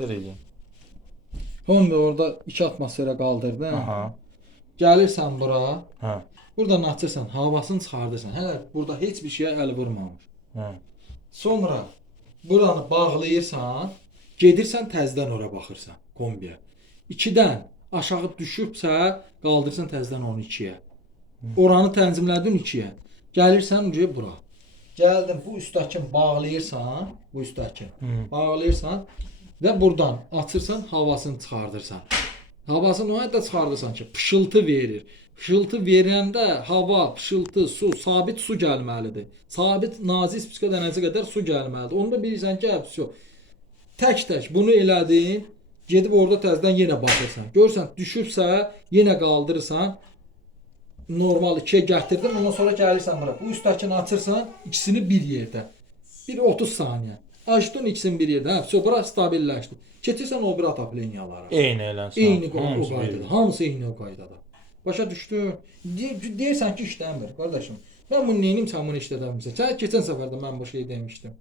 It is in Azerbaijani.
Tereyim. Kombi orada 2 atmosferə qaldırdın. Aha. Gəlirsən bura. Hə. Buradan açırsan, havasını çıxardırsan. Hələ burada heç bir şeyə əl vurmamış. Hə. Sonra buranı bağlayırsan, gedirsən təzədən ora baxırsan kombiyə. 2-dən aşağı düşübsə, qaldırırsan təzədən onu 2-yə. Oranı tənzimlədin 2-yə. Gəlirsən bura. Gəldin bu üstdəkini bağlayırsan, bu üstdəkini bağlayırsan və buradan açırsan, havasını çıxardırsan. Havasını o da çıxardırsan ki, pışıltı verir. Pışıltı verəndə hava, pışıltı, su, sabit su gəlməlidir. Sabit nazik spika dənəsi qədər su gəlməlidir. Onu da bilirsən ki, vəsə tək-tək bunu elədin, gedib orada təzədən yenə baxırsan. Görürsən düşübsə, yenə qaldırırsan. Normal 2-yə gətirdin, ondan sonra gəlirsən bura. Bu üstdəkini açırsan, ikisini bir yerdə. Bir 30 saniyə. Açdın ikisini bir yerdə. Hə, bura stabilləşdi. Keçirsən o bir atapleniyalara. Eyni eləsin. Eyni qaydada. Hamısı eyni o qaydada. Başa düşdün? Deyirsən ki, işləmir, qardaşım. Mən bunu neynim, sən bunu işlədə bilmirsən. Sən keçən səfərdə mən bu şeyi demişdim.